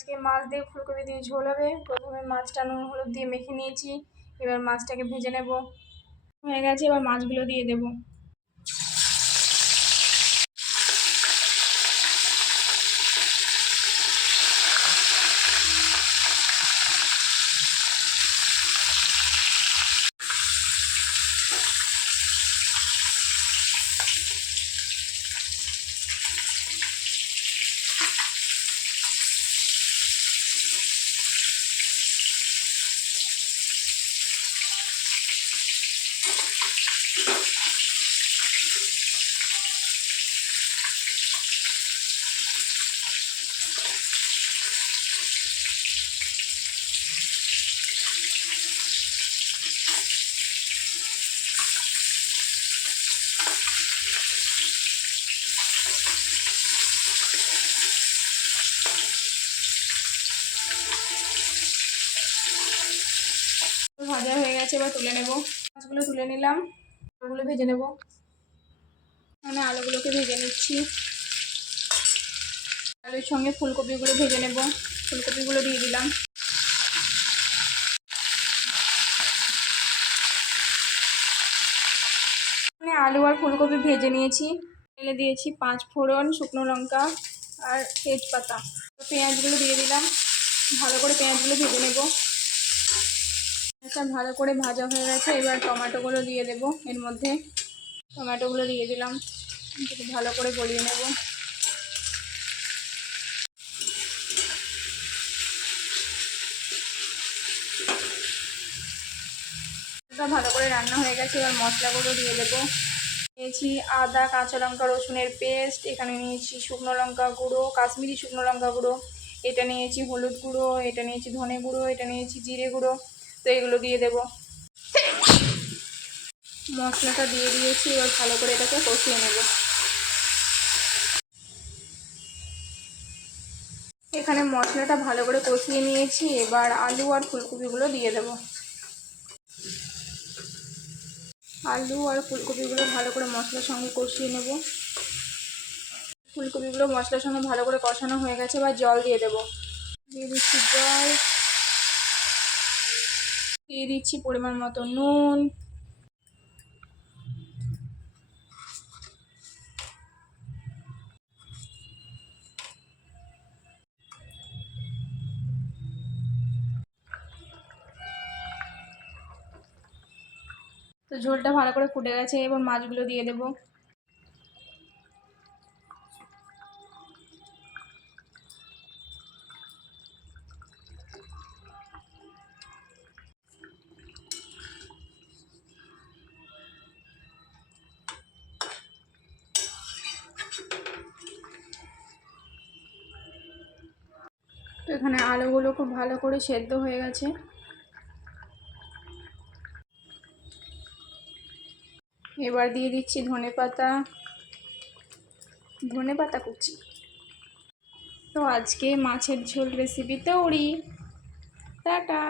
আজকে মাছ দিয়ে ফুলকপি দিয়ে ঝোল হবে। প্রথমে মাছটা নুন হলুদ দিয়ে মেখে নিয়েছি, এবার মাছটাকে ভেজে নেব। হয়ে গেছে, এবার মাছগুলো দিয়ে দেব। ভাজা হয়ে গেছে, এবার তুলে নেব। মাছগুলো তুলে নিলাম, আলুগুলো ভেজে নেব। মানে আলুগুলোকে ভেজে নিচ্ছি, আলুর সঙ্গে ফুলকপিগুলো ভেজে নেব। ফুলকপিগুলো দিয়ে দিলাম। আলু আর ফুলকপি ভেজে নিয়েছি, তেলে দিয়েছি 5 ফোড়ন, শুকনো লঙ্কা আর তেজপাতা। পেঁয়াজগুলো দিয়ে দিলাম, ভালো করে পেঁয়াজগুলো ভেজে নেব। এটা ভালো করে ভাজা হয়ে গেছে, এবার টমেটোগুলো দিয়ে দেব। এর মধ্যে টমেটোগুলো দিয়ে দিলাম, ভালো করে গলিয়ে নেব। এটা ভালো করে রান্না হয়ে গেছে, এবার মশলাগুলো দিয়ে দেবো। নিয়েছি আদা, কাঁচা লঙ্কা, রসুনের পেস্ট। এখানে নিয়েছি শুকনো লঙ্কা গুঁড়ো, কাশ্মীরি শুকনো লঙ্কা গুঁড়ো। এটা নিয়েছি হলুদ গুঁড়ো, এটা নিয়েছি ধনে গুঁড়ো, এটা নিয়েছি জিরে গুঁড়ো। তো এগুলো দিয়ে দেব। মশলাটা দিয়ে দিয়েছি, এবার ভালো করে এটাকে কষিয়ে নেব। এখানে মশলাটা ভালো করে কষিয়ে নিয়েছি, এবার আলু আর ফুলকপিগুলো দিয়ে দেব। আলু আর ফুলকপিগুলো ভালো করে মশলার সঙ্গে কষিয়ে নেব। ফুলকপিগুলো মশলার সঙ্গে ভালো করে কষানো হয়ে গেছে, এবার জল দিয়ে দেব। দিয়ে দিচ্ছি জল, দিয়ে দিচ্ছি পরিমাণ মতো নুন। তো ঝোলটা ভালো করে ফুটে গেছে, এবার মাছগুলো দিয়ে দেব। তো এখানে আলুগুলো খুব ভালো করে সেদ্ধ হয়ে গেছে। এবার দিয়ে দিচ্ছি ধনেপাতা কুচি। তো আজকে মাছের ঝোল রেসিপি তৈরি। টাটা।